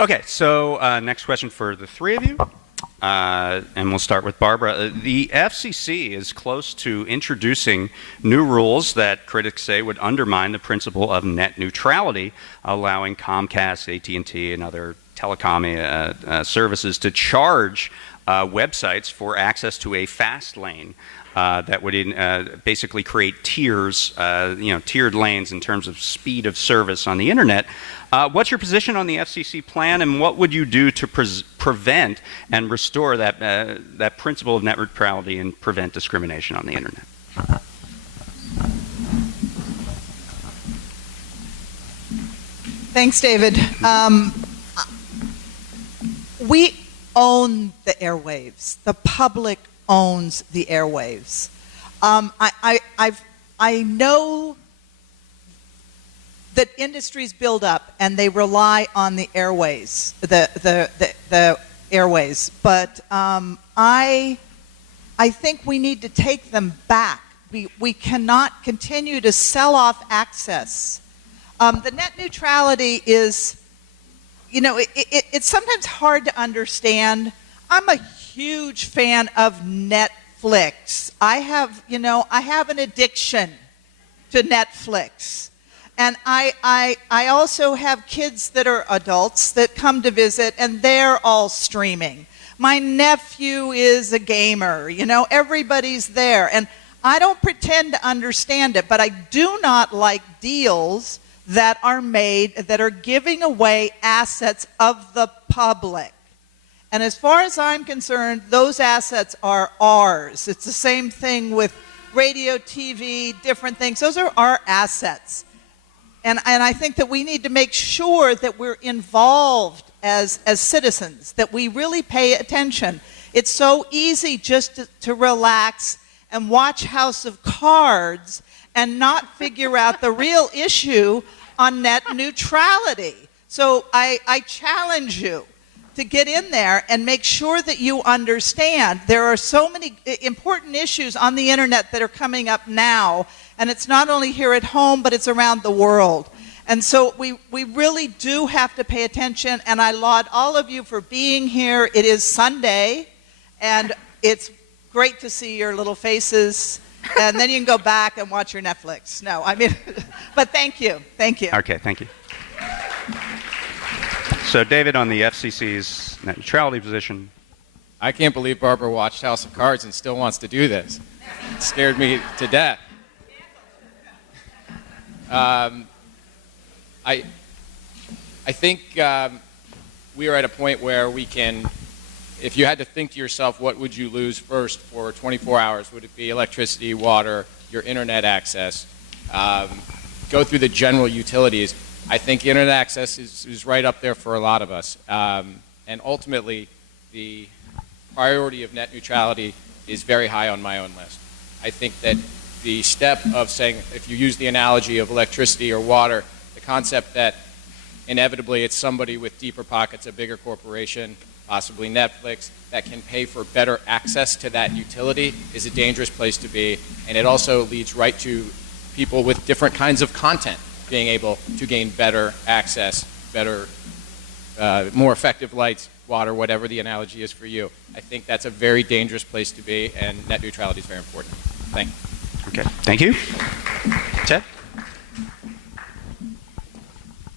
Okay, so next question for the three of you. And we'll start with Barbara. The FCC is close to introducing new rules that critics say would undermine the principle of net neutrality, allowing Comcast, AT&T, and other telecom services to charge websites for access to a fast lane that would basically create tiers, tiered lanes in terms of speed of service on the internet. What's your position on the FCC plan, and what would you do to prevent and restore that principle of net neutrality and prevent discrimination on the internet? Thanks, David. We own the airwaves. The public owns the airwaves. I know that industries build up and they rely on the airways, the airways. But I think we need to take them back. We cannot continue to sell off access. The net neutrality is, it's sometimes hard to understand. I'm a huge fan of Netflix. I have an addiction to Netflix. And I also have kids that are adults that come to visit, and they're all streaming. My nephew is a gamer, everybody's there. And I don't pretend to understand it, but I do not like deals that are made that are giving away assets of the public. And as far as I'm concerned, those assets are ours. It's the same thing with radio, TV, different things. Those are our assets. And I think that we need to make sure that we're involved as citizens, that we really pay attention. It's so easy just to relax and watch House of Cards and not figure out the real issue on net neutrality. So I challenge you to get in there and make sure that you understand there are so many important issues on the internet that are coming up now, and it's not only here at home, but it's around the world. And so we really do have to pay attention, and I laud all of you for being here. It is Sunday, and it's great to see your little faces, and then you can go back and watch your Netflix. No, but thank you. Thank you. Okay, thank you. So, David, on the FCC's net neutrality position. I can't believe Barbara watched House of Cards and still wants to do this. It scared me to death. I think we are at a point where we can, if you had to think to yourself, what would you lose first for 24 hours? Would it be electricity, water, your internet access? Go through the general utilities. I think internet access is right up there for a lot of us. And ultimately, the priority of net neutrality is very high on my own list. I think that the step of saying, if you use the analogy of electricity or water, the concept that inevitably it's somebody with deeper pockets, a bigger corporation, possibly Netflix, that can pay for better access to that utility is a dangerous place to be. And it also leads right to people with different kinds of content being able to gain better access, better, more effective lights, water, whatever the analogy is for you. I think that's a very dangerous place to be, and net neutrality is very important. Thank you. Okay, thank you. Ted?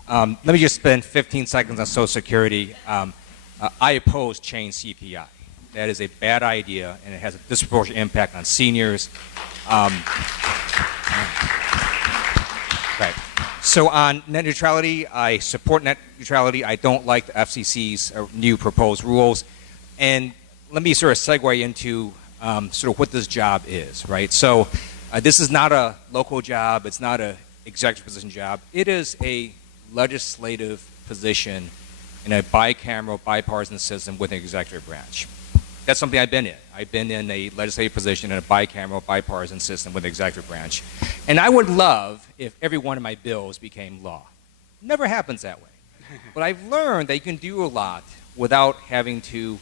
Let me just spend 15 seconds on Social Security. I oppose chain CPI. That is a bad idea, and it has a disproportionate impact on seniors. Right. So on net neutrality, I support net neutrality. I don't like the FCC's new proposed rules. And let me sort of segue into sort of what this job is, right? So this is not a local job. It's not an executive position job. It is a legislative position in a bicameral, bipartisan system with an executive branch. That's something I've been in. I've been in a legislative position in a bicameral, bipartisan system with the executive branch. And I would love if every one of my bills became law. Never happens that way. But I've learned that you can do a lot without having to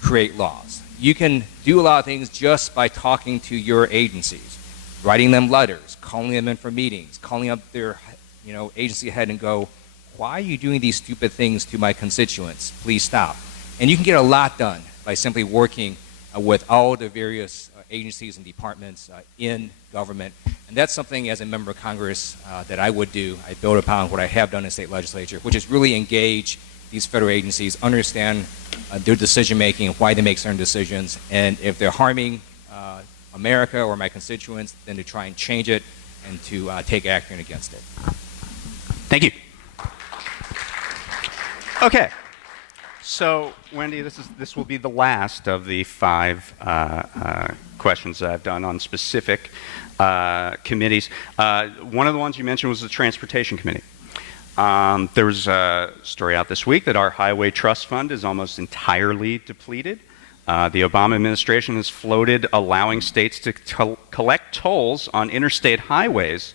create laws. You can do a lot of things just by talking to your agencies, writing them letters, calling them in for meetings, calling up their agency head and go, why are you doing these stupid things to my constituents? Please stop. And you can get a lot done by simply working with all the various agencies and departments in government. And that's something as a member of Congress that I would do. I build upon what I have done in state legislature, which is really engage these federal agencies, understand their decision making and why they make certain decisions. And if they're harming America or my constituents, then to try and change it and to take action against it. Thank you. Okay. So, Wendy, this will be the last of the 5 questions that I've done on specific committees. One of the ones you mentioned was the Transportation Committee. There was a story out this week that our Highway Trust Fund is almost entirely depleted. The Obama administration has floated allowing states to collect tolls on interstate highways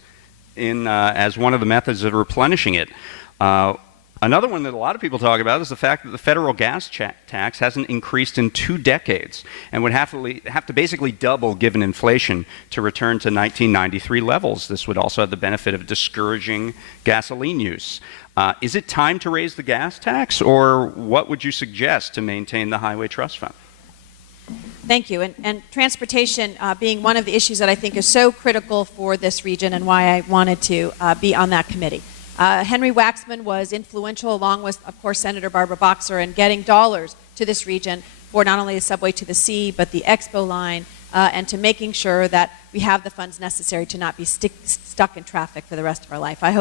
as one of the methods of replenishing it. Another one that a lot of people talk about is the fact that the federal gas tax hasn't increased in 2 decades and would have to basically double given inflation to return to 1993 levels. This would also have the benefit of discouraging gasoline use. Is it time to raise the gas tax, or what would you suggest to maintain the Highway Trust Fund? Thank you. And transportation being one of the issues that I think is so critical for this region and why I wanted to be on that committee. Henry Waxman was influential, along with, of course, Senator Barbara Boxer, in getting dollars to this region for not only the subway to the sea, but the Expo line, and to making sure that we have the funds necessary to not be stuck in traffic for the rest of our life. I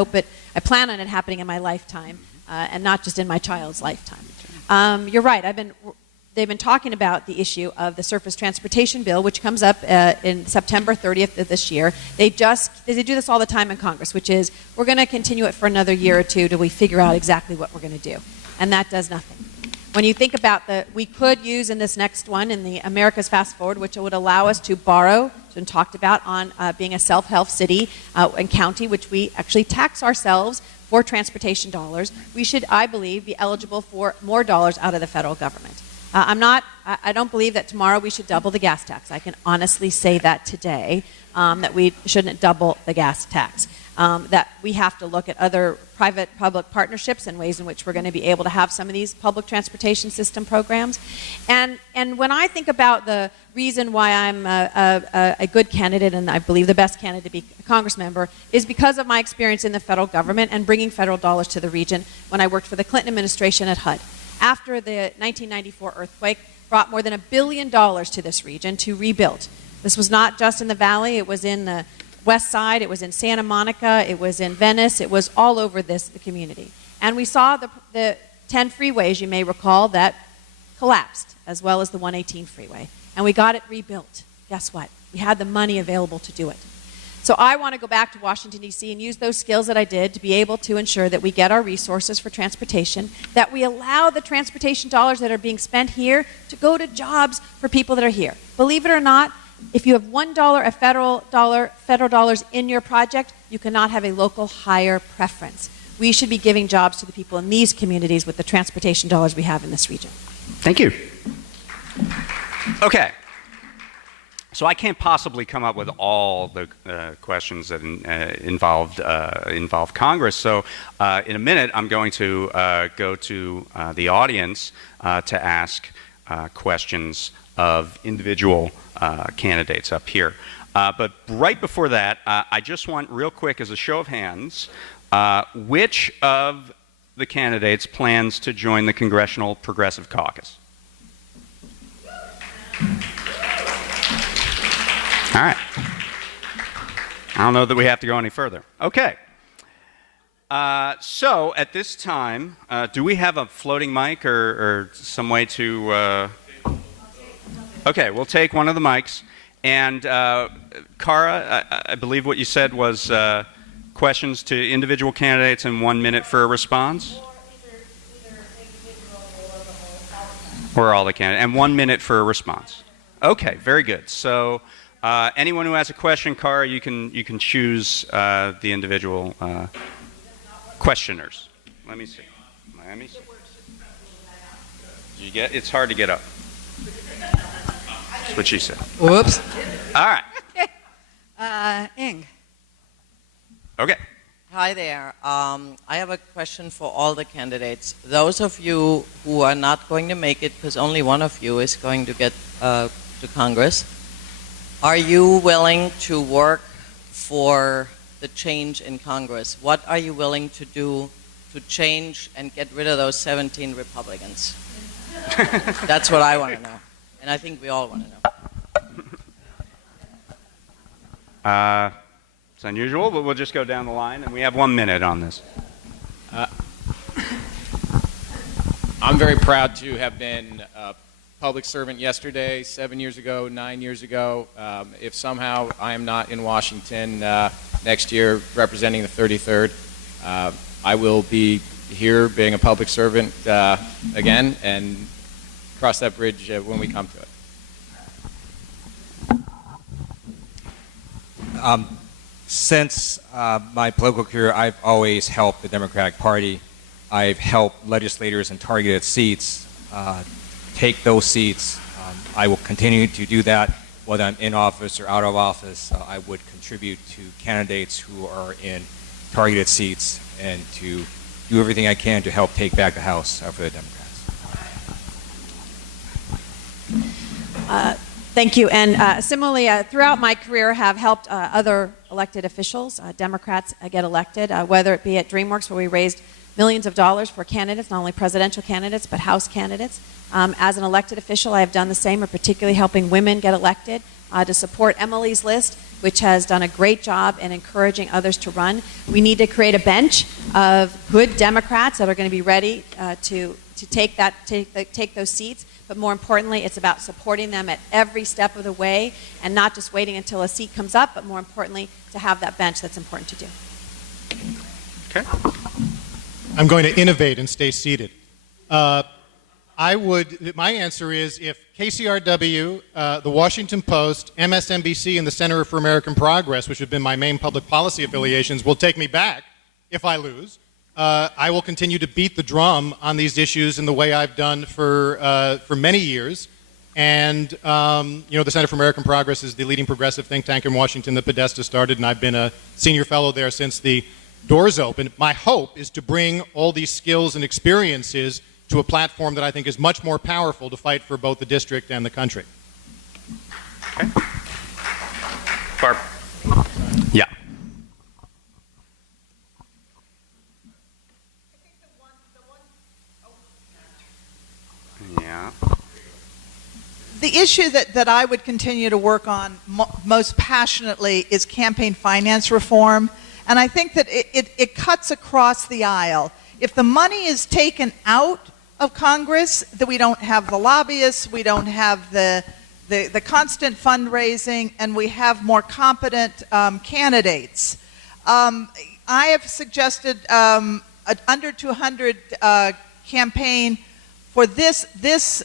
plan on it happening in my lifetime, and not just in my child's lifetime. You're right. They've been talking about the issue of the surface transportation bill, which comes up in September 30th of this year. They do this all the time in Congress, which is we're going to continue it for another year or two till we figure out exactly what we're going to do. And that does nothing. When you think about we could use in this next one, in the America's Fast Forward, which would allow us to borrow, it's been talked about on being a self-help city and county, which we actually tax ourselves for transportation dollars. We should, I believe, be eligible for more dollars out of the federal government. I don't believe that tomorrow we should double the gas tax. I can honestly say that today, that we shouldn't double the gas tax. That we have to look at other private-public partnerships and ways in which we're going to be able to have some of these public transportation system programs. And when I think about the reason why I'm a good candidate, and I believe the best candidate to be a Congress member, is because of my experience in the federal government and bringing federal dollars to the region when I worked for the Clinton administration at HUD. After the 1994 earthquake, brought more than $1 billion to this region to rebuild. This was not just in the valley, it was in the west side, it was in Santa Monica, it was in Venice, it was all over the community. And we saw the 10 freeways, you may recall, that collapsed, as well as the 118 freeway. And we got it rebuilt. Guess what? We had the money available to do it. So I want to go back to Washington, D.C. and use those skills that I did to be able to ensure that we get our resources for transportation, that we allow the transportation dollars that are being spent here to go to jobs for people that are here. Believe it or not, if you have $1 of federal dollars in your project, you cannot have a local hire preference. We should be giving jobs to the people in these communities with the transportation dollars we have in this region. Thank you. Okay. So I can't possibly come up with all the questions that involve Congress. So in a minute, I'm going to go to the audience to ask questions of individual candidates up here. But right before that, I just want real quick, as a show of hands, which of the candidates plans to join the Congressional Progressive Caucus? All right. I don't know that we have to go any further. Okay. So at this time, do we have a floating mic or some way to... Okay, we'll take one of the mics. And Cara, I believe what you said was questions to individual candidates and 1 minute for a response? Or all the candidates. And 1 minute for a response. Okay, very good. So... anyone who has a question, Cara, you can choose the individual questioners. Let me see. It's hard to get up. That's what she said. Whoops. All right. Ing. Okay. Hi there. I have a question for all the candidates. Those of you who are not going to make it, because only one of you is going to get to Congress, are you willing to work for the change in Congress? What are you willing to do to change and get rid of those 17 Republicans? That's what I want to know. And I think we all want to know. It's unusual, but we'll just go down the line, and we have 1 minute on this. I'm very proud to have been a public servant yesterday, 7 years ago, 9 years ago. If somehow I am not in Washington next year representing the 33rd, I will be here being a public servant again and cross that bridge when we come to it. Since my political career, I've always helped the Democratic Party. I've helped legislators in targeted seats take those seats. I will continue to do that, whether I'm in office or out of office. I would contribute to candidates who are in targeted seats and to do everything I can to help take back the House for the Democrats. Thank you. And similarly, throughout my career, have helped other elected officials, Democrats, get elected, whether it be at DreamWorks, where we raised millions of dollars for candidates, not only presidential candidates, but House candidates. As an elected official, I have done the same, particularly helping women get elected, to support Emily's List, which has done a great job in encouraging others to run. We need to create a bench of good Democrats that are going to be ready to take those seats. But more importantly, it's about supporting them at every step of the way and not just waiting until a seat comes up, but more importantly, to have that bench. That's important to do. Okay. I'm going to innovate and stay seated. My answer is if KCRW, the Washington Post, MSNBC, and the Center for American Progress, which have been my main public policy affiliations, will take me back if I lose, I will continue to beat the drum on these issues in the way I've done for many years. And, the Center for American Progress is the leading progressive think tank in Washington that Podesta started, and I've been a senior fellow there since the doors opened. My hope is to bring all these skills and experiences to a platform that I think is much more powerful to fight for both the district and the country. Okay. Barb. Yeah. Yeah. The issue that I would continue to work on most passionately is campaign finance reform. And I think that it cuts across the aisle. If the money is taken out of Congress, that we don't have the lobbyists, we don't have the constant fundraising, and we have more competent candidates. I have suggested an under 200 campaign for this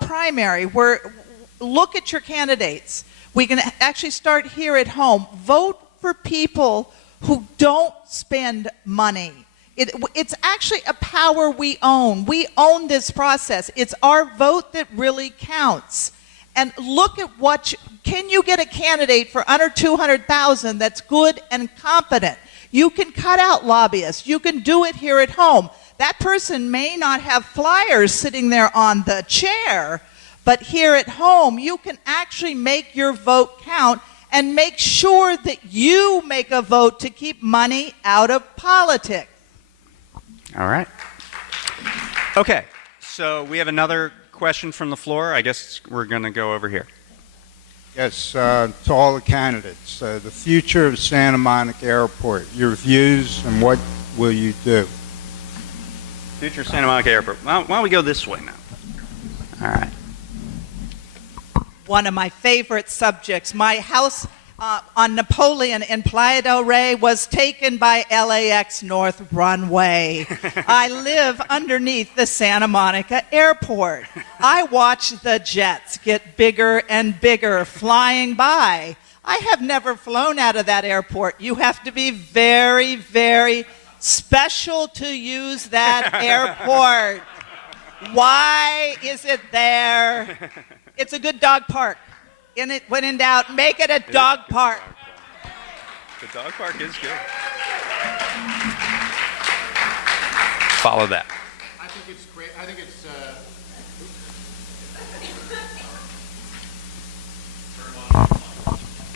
primary, where look at your candidates. We can actually start here at home. Vote for people who don't spend money. It's actually a power we own. We own this process. It's our vote that really counts. And look at can you get a candidate for under 200,000 that's good and competent? You can cut out lobbyists. You can do it here at home. That person may not have flyers sitting there on the chair, but here at home, you can actually make your vote count and make sure that you make a vote to keep money out of politics. All right. Okay, so we have another question from the floor. I guess we're going to go over here. Yes, to all the candidates, the future of Santa Monica Airport, your views and what will you do? Future Santa Monica Airport. Why don't we go this way now? All right. One of my favorite subjects. My house on Napoleon in Playa del Rey was taken by LAX North Runway. I live underneath the Santa Monica Airport. I watch the jets get bigger and bigger flying by. I have never flown out of that airport. You have to be very, very special to use that airport. Why is it there? It's a good dog park. When in doubt, make it a dog park. The dog park is good. follow that. I think it's great. I think it's.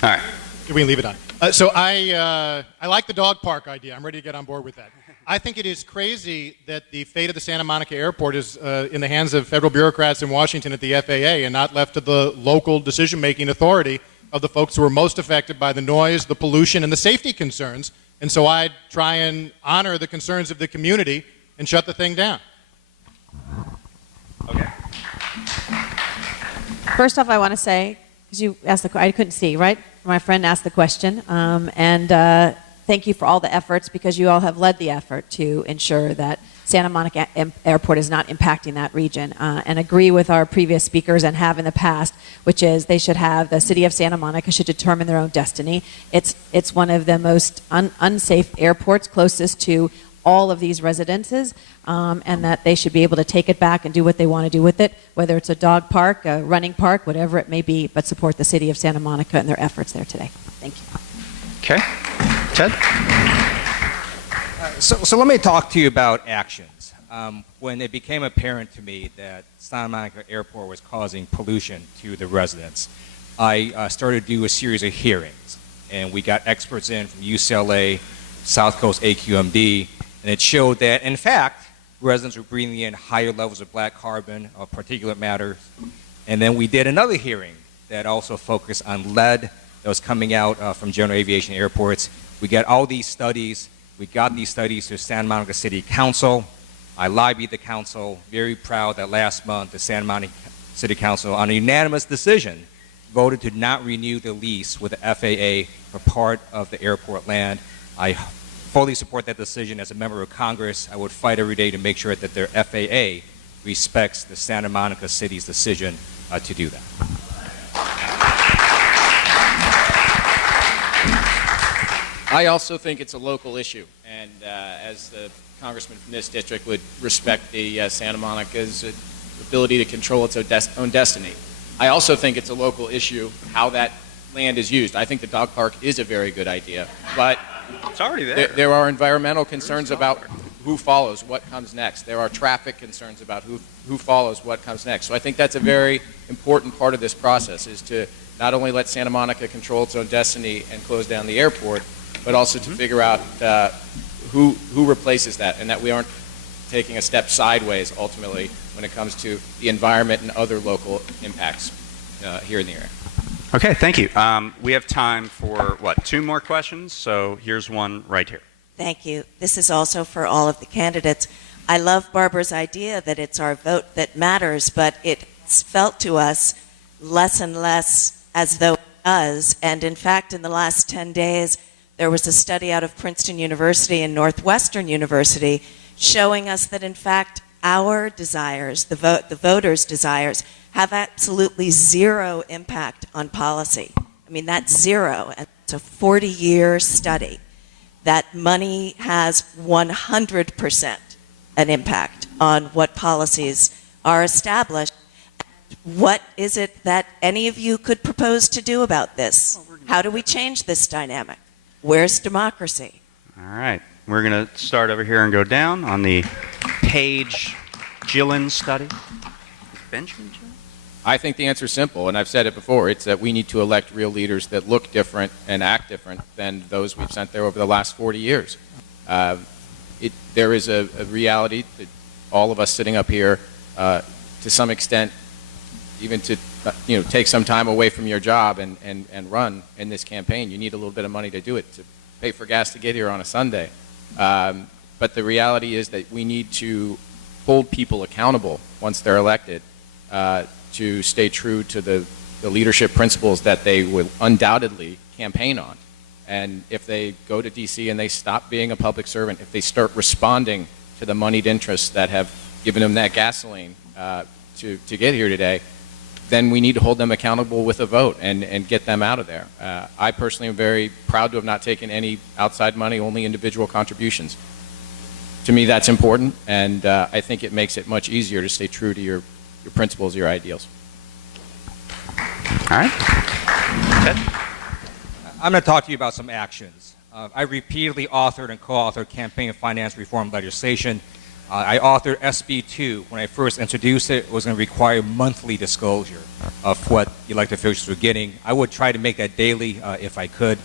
All right. We can leave it on. So I like the dog park idea. I'm ready to get on board with that. I think it is crazy that the fate of the Santa Monica Airport is in the hands of federal bureaucrats in Washington at the FAA and not left to the local decision-making authority of the folks who are most affected by the noise, the pollution, and the safety concerns. And so I try and honor the concerns of the community and shut the thing down. Okay. First off, I want to say, because you asked the question, I couldn't see, right? My friend asked the question, and thank you for all the efforts, because you all have led the effort to ensure that Santa Monica Airport is not impacting that region, and agree with our previous speakers and have in the past, which is they should have, the city of Santa Monica should determine their own destiny. It's one of the most unsafe airports closest to all of these residences, and that they should be able to take it back and do what they want to do with it, whether it's a dog park, a running park, whatever it may be, but support the city of Santa Monica and their efforts there today. Thank you. Okay. Ted? So let me talk to you about actions. When it became apparent to me that Santa Monica Airport was causing pollution to the residents, I started to do a series of hearings, and we got experts in from UCLA, South Coast AQMD, and it showed that, in fact, residents were breathing in higher levels of black carbon, particulate matter. And then we did another hearing that also focused on lead that was coming out from general aviation airports. We got all these studies. We got these studies to Santa Monica City Council. I lobbied the council, very proud that last month the Santa Monica City Council, on a unanimous decision, voted to not renew the lease with the FAA for part of the airport land. I fully support that decision. As a member of Congress, I would fight every day to make sure that their FAA respects the Santa Monica City's decision to do that. I also think it's a local issue, and as the congressman from this district would respect the Santa Monica's ability to control its own destiny. I also think it's a local issue how that land is used. I think the dog park is a very good idea, but It's already there. there are environmental concerns about who follows, what comes next. There are traffic concerns about who follows, what comes next. So I think that's a very important part of this process, is to not only let Santa Monica control its own destiny and close down the airport, but also to figure out who replaces that, and that we aren't taking a step sideways ultimately when it comes to the environment and other local impacts here in the area. Okay, thank you. We have time for, 2 more questions? So here's one right here. Thank you. This is also for all of the candidates. I love Barbara's idea that it's our vote that matters, but it's felt to us less and less as though it does. And in fact, in the last 10 days, there was a study out of Princeton University and Northwestern University showing us that, in fact, our desires, the voters' desires, have absolutely zero impact on policy. I mean, that's zero. And it's a 40-year study. That money has 100% an impact on what policies are established. What is it that any of you could propose to do about this? How do we change this dynamic? Where's democracy? All right. We're going to start over here and go down on the Page-Gillen study. Is Benjamin Gillen? I think the answer is simple, and I've said it before. It's that we need to elect real leaders that look different and act different than those we've sent there over the last 40 years. There is a reality that all of us sitting up here, to some extent, even to take some time away from your job and run in this campaign, you need a little bit of money to do it, to pay for gas to get here on a Sunday. But the reality is that we need to hold people accountable once they're elected, to stay true to the leadership principles that they will undoubtedly campaign on. And if they go to D.C. and they stop being a public servant, if they start responding to the moneyed interests that have given them that gasoline to get here today, then we need to hold them accountable with a vote and get them out of there. I personally am very proud to have not taken any outside money, only individual contributions. To me, that's important, and I think it makes it much easier to stay true to your principles, your ideals. All right. Ted? I'm going to talk to you about some actions. I repeatedly authored and co-authored campaign finance reform legislation. I authored SB2. When I first introduced it, it was going to require monthly disclosure of what elected officials were getting. I would try to make that daily if I could.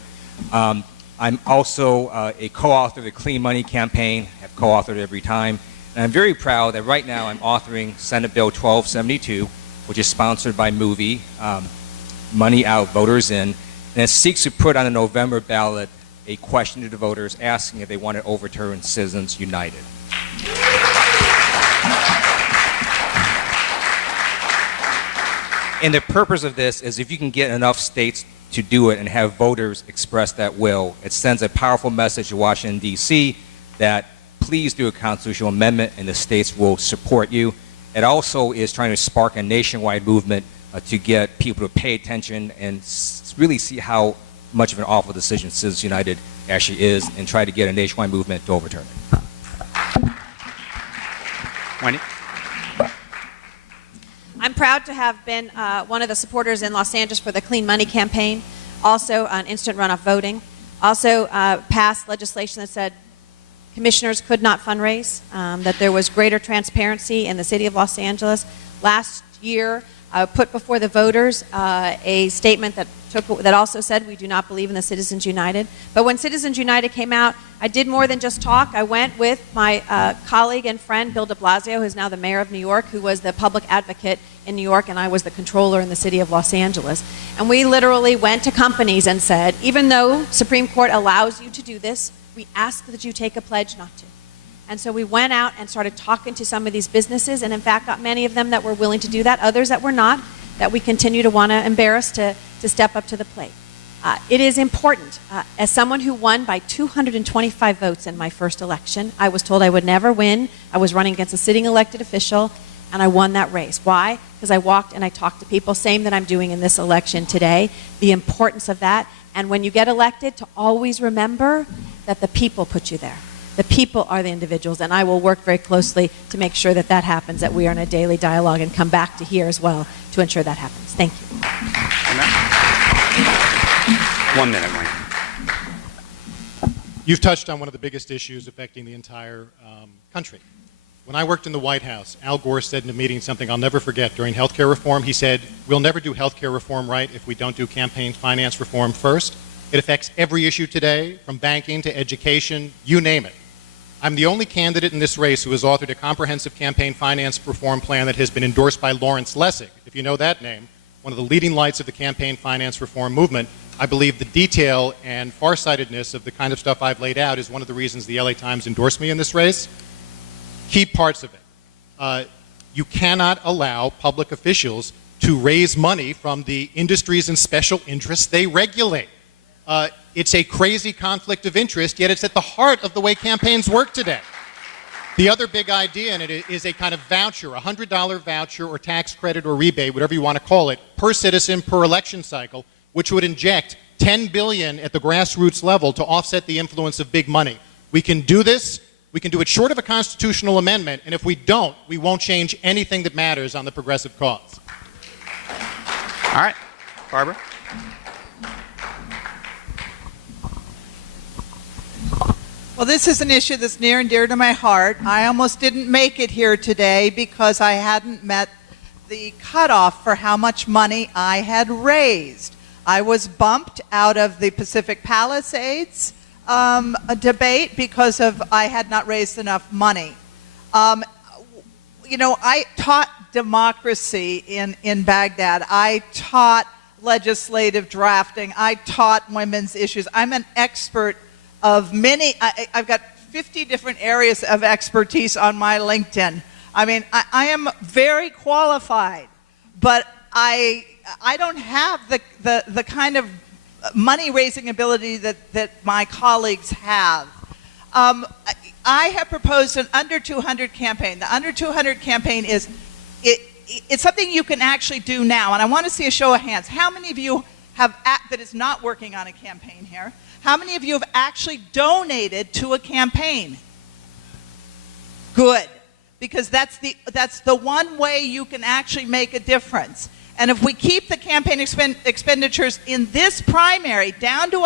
I'm also a co-author of the Clean Money campaign. I've co-authored it every time. And I'm very proud that right now I'm authoring Senate Bill 1272, which is sponsored by Movie, Money Out, Voters In, and it seeks to put on a November ballot a question to the voters asking if they want to overturn Citizens United. And the purpose of this is if you can get enough states to do it and have voters express that will, it sends a powerful message to Washington, D.C. that please do a constitutional amendment and the states will support you. It also is trying to spark a nationwide movement to get people to pay attention and really see how much of an awful decision Citizens United actually is and try to get a nationwide movement to overturn it. Wendy? I'm proud to have been one of the supporters in Los Angeles for the Clean Money campaign, also on instant runoff voting, also passed legislation that said commissioners could not fundraise, that there was greater transparency in the city of Los Angeles. Last year, put before the voters a statement that also said we do not believe in the Citizens United. But when Citizens United came out, I did more than just talk. I went with my colleague and friend, Bill de Blasio, who's now the mayor of New York, who was the public advocate in New York, and I was the controller in the city of Los Angeles. And we literally went to companies and said, even though Supreme Court allows you to do this, we ask that you take a pledge not to. And so we went out and started talking to some of these businesses, and in fact got many of them that were willing to do that, others that were not, that we continue to want to embarrass to step up to the plate. It is important. As someone who won by 225 votes in my first election, I was told I would never win. I was running against a sitting elected official, and I won that race. Why? Because I walked and I talked to people, same that I'm doing in this election today, the importance of that. And when you get elected, to always remember that the people put you there. The people are the individuals, and I will work very closely to make sure that that happens, that we are in a daily dialogue and come back to here as well to ensure that happens. Thank you. 1 minute, Wendy. You've touched on one of the biggest issues affecting the entire country. When I worked in the White House, Al Gore said in a meeting something I'll never forget during health care reform. He said, we'll never do health care reform right if we don't do campaign finance reform first. It affects every issue today, from banking to education, you name it. I'm the only candidate in this race who has authored a comprehensive campaign finance reform plan that has been endorsed by Lawrence Lessig, if you know that name, one of the leading lights of the campaign finance reform movement. I believe the detail and farsightedness of the kind of stuff I've laid out is one of the reasons the LA Times endorsed me in this race. Key parts of it. You cannot allow public officials to raise money from the industries and special interests they regulate. It's a crazy conflict of interest, yet it's at the heart of the way campaigns work today. The other big idea in it is a kind of voucher, a $100 voucher or tax credit or rebate, whatever you want to call it, per citizen per election cycle, which would inject $10 billion at the grassroots level to offset the influence of big money. We can do this. We can do it short of a constitutional amendment, and if we don't, we won't change anything that matters on the progressive cause. All right. Barbara? Well, this is an issue that's near and dear to my heart. I almost didn't make it here today because I hadn't met the cutoff for how much money I had raised. I was bumped out of the Pacific Palisades debate because I had not raised enough money. You know, I taught democracy in Baghdad. I taught legislative drafting. I taught women's issues. I'm an expert of many. I've got 50 different areas of expertise on my LinkedIn. I mean, I am very qualified, but I don't have the kind of money-raising ability that my colleagues have. I have proposed an under 200 campaign. The under 200 campaign it's something you can actually do now, and I want to see a show of hands. How many of you that is not working on a campaign here? How many of you have actually donated to a campaign? Good, because that's the one way you can actually make a difference. And if we keep the campaign expenditures in this primary down to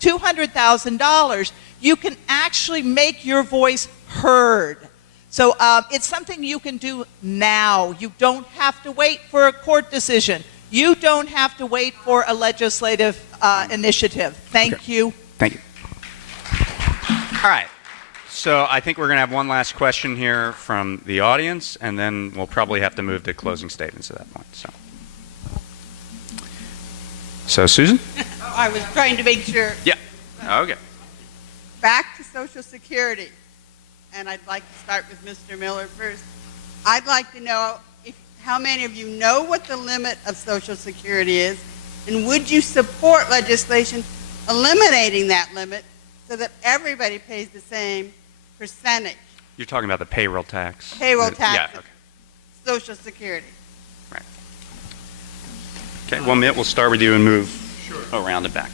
$200,000, you can actually make your voice heard. So it's something you can do now. You don't have to wait for a court decision. You don't have to wait for a legislative initiative. Thank you. Thank you. All right. So I think we're going to have one last question here from the audience, and then we'll probably have to move to closing statements at that point. So Susan? I was trying to make sure. Yeah. Okay. Back to Social Security, and I'd like to start with Mr. Miller first. I'd like to know how many of you know what the limit of Social Security is, and would you support legislation eliminating that limit so that everybody pays the same percentage? You're talking about the payroll tax. Payroll tax. Yeah, okay. Social Security. Right. Okay, well, Mitt, we'll start with you and move around the back.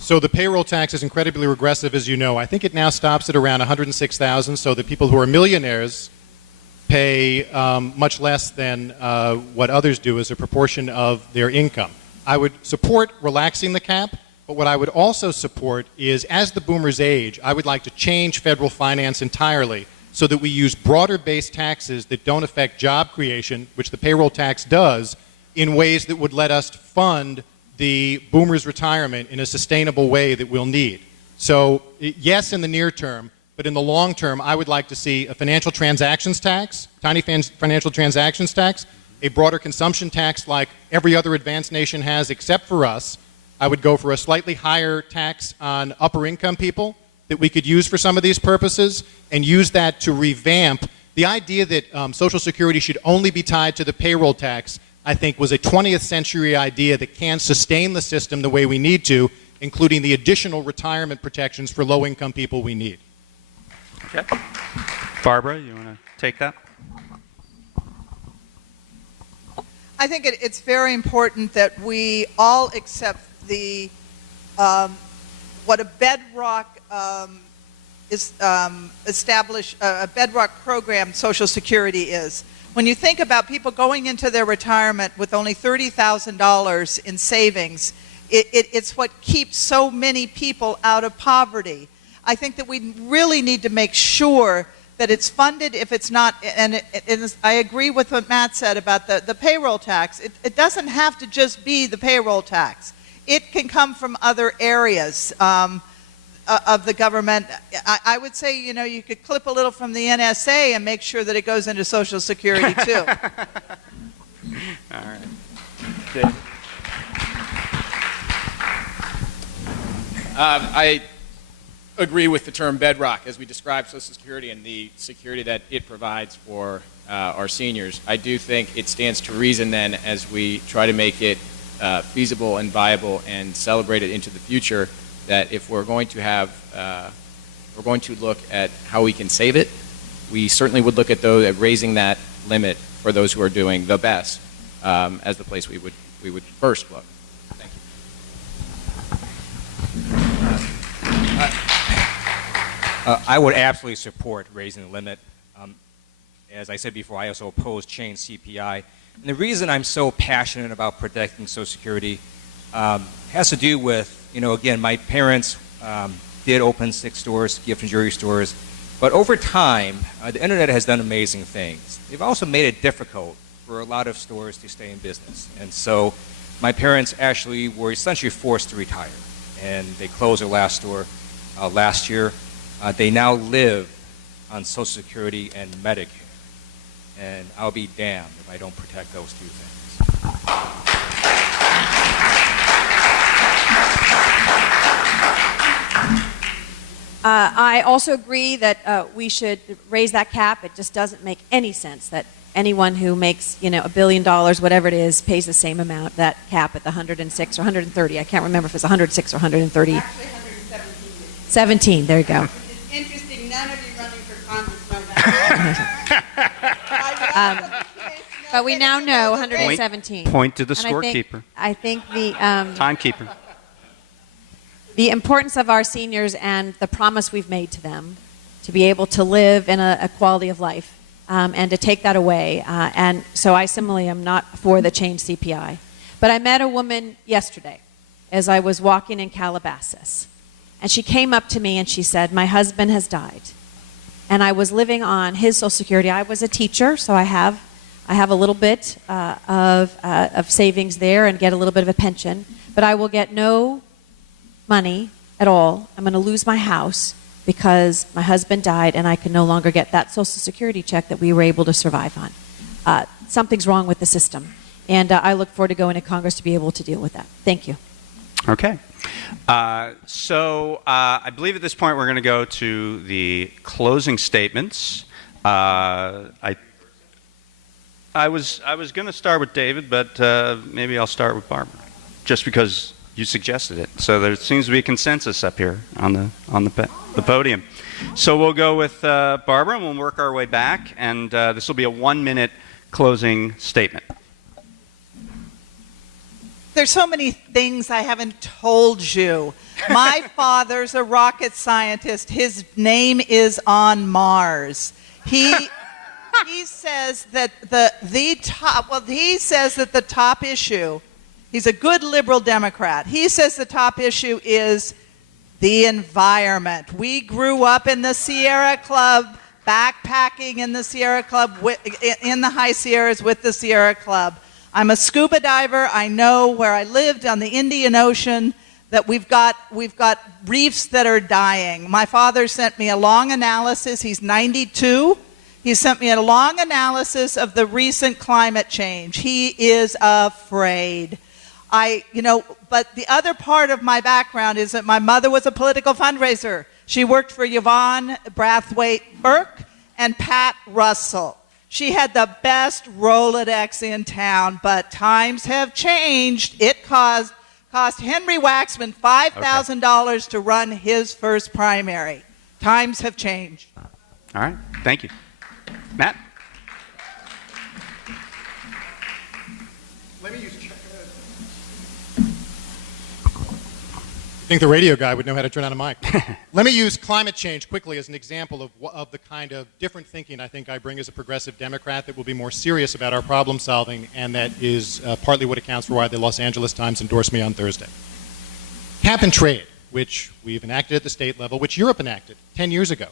So the payroll tax is incredibly regressive, as you know. I think it now stops at around $106,000, so that people who are millionaires pay much less than what others do as a proportion of their income. I would support relaxing the cap, but what I would also support is, as the boomers age, I would like to change federal finance entirely so that we use broader-based taxes that don't affect job creation, which the payroll tax does, in ways that would let us fund the boomers' retirement in a sustainable way that we'll need. So yes, in the near term, but in the long term, I would like to see a financial transactions tax, tiny financial transactions tax, a broader consumption tax like every other advanced nation has except for us. I would go for a slightly higher tax on upper income people that we could use for some of these purposes, and use that to revamp. The idea that Social Security should only be tied to the payroll tax, I think, was a 20th century idea that can sustain the system the way we need to, including the additional retirement protections for low-income people we need. Okay. Barbara, you want to take that? I think it's very important that we all accept the what a bedrock establish a bedrock program Social Security is. When you think about people going into their retirement with only $30,000 in savings, it's what keeps so many people out of poverty. I think that we really need to make sure that it's funded if it's not, and I agree with what Matt said about the payroll tax. It doesn't have to just be the payroll tax. It can come from other areas of the government. I would say, you know, you could clip a little from the NSA and make sure that it goes into Social Security too. All right. Dave. I agree with the term bedrock as we describe Social Security and the security that it provides for our seniors. I do think it stands to reason then, as we try to make it feasible and viable and celebrate it into the future, that if we're going to have, we're going to look at how we can save it, we certainly would look at raising that limit for those who are doing the best as the place we would first look. Thank you. I would absolutely support raising the limit. As I said before, I also oppose chain CPI. And the reason I'm so passionate about protecting Social Security has to do with, you know, again, my parents did open 6 stores, gift and jewelry stores, but over time, the internet has done amazing things. They've also made it difficult for a lot of stores to stay in business. And so my parents actually were essentially forced to retire, and they closed their last store last year. They now live on Social Security and Medicare, and I'll be damned if I don't protect those two things. I also agree that we should raise that cap. It just doesn't make any sense that anyone who makes, you know, $1 billion, whatever it is, pays the same amount, that cap at the 106 or 130. I can't remember if it's 106 or 130. Actually, 117. 17, there you go. It's interesting, none of you running for Congress know that. But we now know 117. Point to the And scorekeeper. I think the Timekeeper. the importance of our seniors and the promise we've made to them to be able to live in a quality of life and to take that away. And so I similarly am not for the change CPI. But I met a woman yesterday as I was walking in Calabasas. And she came up to me and she said, my husband has died. And I was living on his Social Security. I was a teacher, so I have a little bit of savings there and get a little bit of a pension. But I will get no money at all. I'm going to lose my house because my husband died and I can no longer get that Social Security check that we were able to survive on. Something's wrong with the system. And I look forward to going to Congress to be able to deal with that. Thank you. Okay. So I believe at this point we're going to go to the closing statements. I was going to start with David, but maybe I'll start with Barbara, just because you suggested it. So there seems to be a consensus up here on the podium. So we'll go with Barbara, and we'll work our way back, and this will be a 1-minute closing statement. There's so many things I haven't told you. My father's a rocket scientist. His name is on Mars. He says that he says that the top issue, he's a good liberal Democrat. He says the top issue is the environment. We grew up in the Sierra Club, backpacking in the Sierra Club, in the High Sierras with the Sierra Club. I'm a scuba diver. I know where I lived on the Indian Ocean that we've got reefs that are dying. My father sent me a long analysis. He's 92. He sent me a long analysis of the recent climate change. He is afraid. But the other part of my background is that my mother was a political fundraiser. She worked for Yvonne Brathwaite Burke and Pat Russell. She had the best Rolodex in town, but times have changed. It cost Henry Waxman $5,000 to run his first primary. Times have changed. All right. Thank you. Matt? Let me use I think the radio guy would know how to turn on a mic. Let me use climate change quickly as an example of the kind of different thinking I think I bring as a progressive Democrat that will be more serious about our problem solving, and that is partly what accounts for why the Los Angeles Times endorsed me on Thursday. Cap and trade, which we've enacted at the state level, which Europe enacted 10 years ago,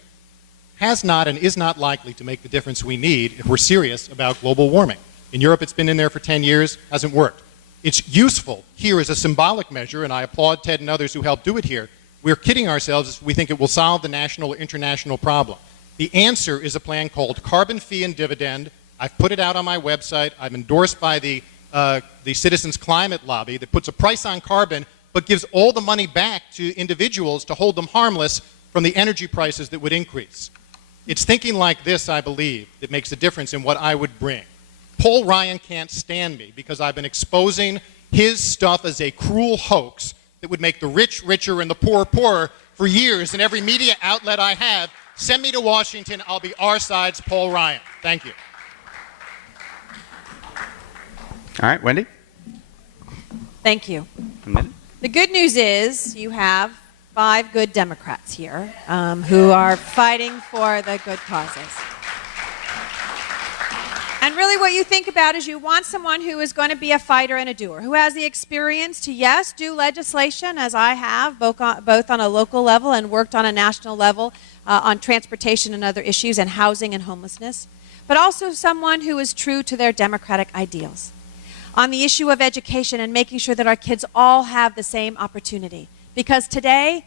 has not and is not likely to make the difference we need if we're serious about global warming. In Europe, it's been in there for 10 years, hasn't worked. It's useful here as a symbolic measure, and I applaud Ted and others who helped do it here. We're kidding ourselves if we think it will solve the national or international problem. The answer is a plan called Carbon Fee and Dividend. I've put it out on my website. I'm endorsed by the Citizens Climate Lobby that puts a price on carbon but gives all the money back to individuals to hold them harmless from the energy prices that would increase. It's thinking like this, I believe, that makes a difference in what I would bring. Paul Ryan can't stand me because I've been exposing his stuff as a cruel hoax that would make the rich richer and the poor poorer for years in every media outlet I have. Send me to Washington. I'll be our side's Paul Ryan. Thank you. All right, Wendy? Thank you. A minute. The good news is you have 5 good Democrats here who are fighting for the good causes. And really what you think about is you want someone who is going to be a fighter and a doer, who has the experience to, yes, do legislation, as I have, both on a local level and worked on a national level on transportation and other issues and housing and homelessness, but also someone who is true to their democratic ideals. On the issue of education and making sure that our kids all have the same opportunity. Because today,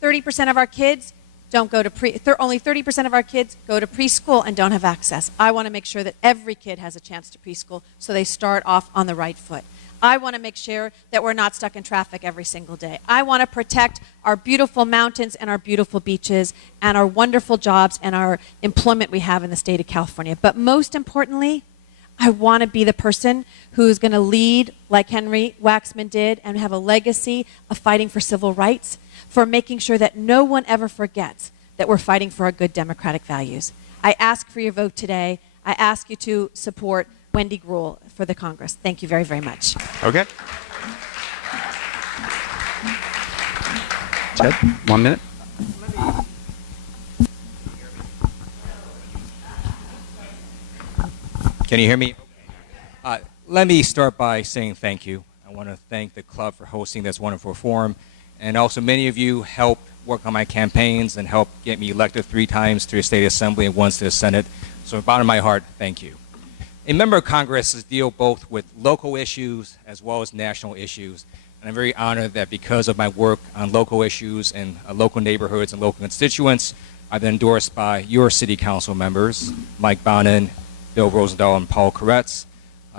30% of our kids only 30% of our kids go to preschool and don't have access. I want to make sure that every kid has a chance to preschool so they start off on the right foot. I want to make sure that we're not stuck in traffic every single day. I want to protect our beautiful mountains and our beautiful beaches and our wonderful jobs and our employment we have in the state of California. But most importantly, I want to be the person who's going to lead like Henry Waxman did and have a legacy of fighting for civil rights, for making sure that no one ever forgets that we're fighting for our good democratic values. I ask for your vote today. I ask you to support Wendy Greuel for the Congress. Thank you very, very much. Okay. Ted, 1 minute. Can you hear me? Let me start by saying thank you. I want to thank the club for hosting this wonderful forum. And also many of you helped work on my campaigns and helped get me elected 3 times to the State Assembly and once to the Senate. So from the bottom of my heart, thank you. A member of Congress deal both with local issues as well as national issues. And I'm very honored that because of my work on local issues and local neighborhoods and local constituents, I've been endorsed by your city council members, Mike Bonin, Bill Rosendahl, and Paul Koretz.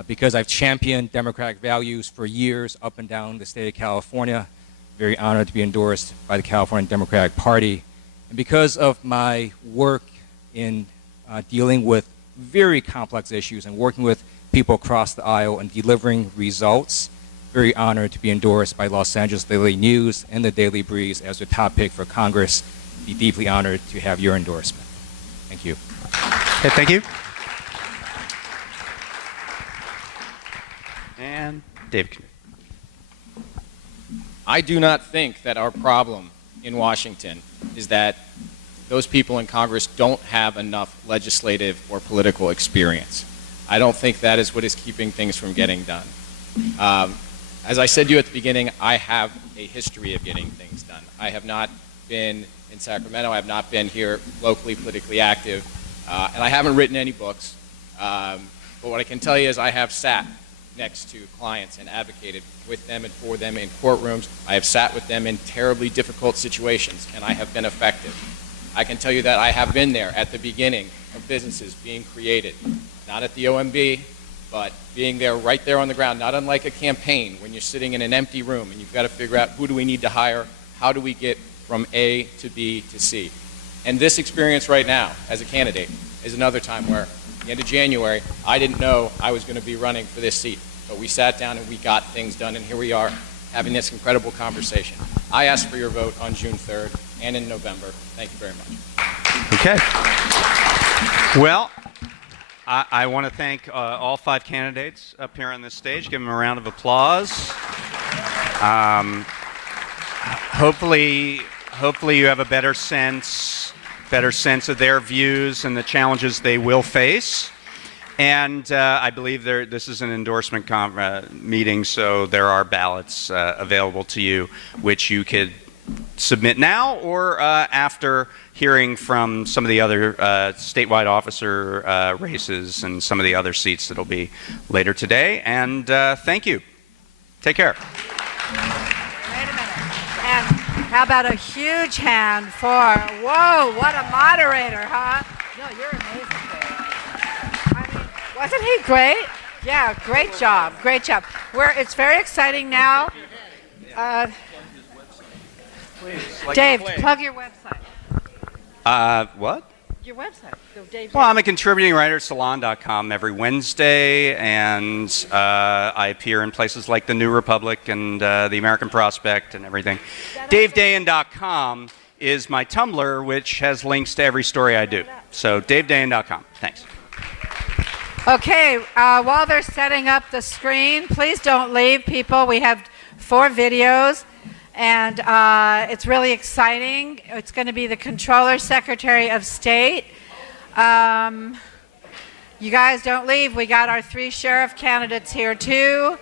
Because I've championed democratic values for years up and down the state of California, very honored to be endorsed by the California Democratic Party. And because of my work in dealing with very complex issues and working with people across the aisle and delivering results, very honored to be endorsed by Los Angeles Daily News and the Daily Breeze as the top pick for Congress. Be deeply honored to have your endorsement. Thank you. Okay, thank you. And Dave Kanuth. I do not think that our problem in Washington is that those people in Congress don't have enough legislative or political experience. I don't think that is what is keeping things from getting done. As I said to you at the beginning, I have a history of getting things done. I have not been in Sacramento. I have not been here locally politically active. And I haven't written any books. But what I can tell you is I have sat next to clients and advocated with them and for them in courtrooms. I have sat with them in terribly difficult situations, and I have been effective. I can tell you that I have been there at the beginning of businesses being created, not at the OMB, but being there right there on the ground, not unlike a campaign when you're sitting in an empty room and you've got to figure out who do we need to hire, how do we get from A to B to C. And this experience right now as a candidate is another time where at the end of January, I didn't know I was going to be running for this seat, but we sat down and we got things done, and here we are having this incredible conversation. I ask for your vote on June 3rd and in November. Thank you very much. Okay. Well, I want to thank all 5 candidates up here on this stage. Give them a round of applause. Hopefully you have a better sense of their views and the challenges they will face. And I believe this is an endorsement meeting, so there are ballots available to you, which you could submit now or after hearing from some of the other statewide officer races and some of the other seats that'll be later today. And thank you. Take care. Wait a minute. And how about a huge hand for, whoa, what a moderator, huh? No, you're amazing, Dave. I mean, wasn't he great? Yeah, great job, great job. It's very exciting now. Dave, plug your website. What? Your website. Dave, well, I'm a contributing writer at salon.com every Wednesday, and I appear in places like the New Republic and the American Prospect and everything. DaveDayen.com is my Tumblr, which has links to every story I do. So DaveDayen.com. Thanks. Okay, while they're setting up the screen, please don't leave, people. We have 4 videos. And it's really exciting. It's going to be the Comptroller Secretary of State. You guys don't leave. We got our 3 sheriff candidates here too.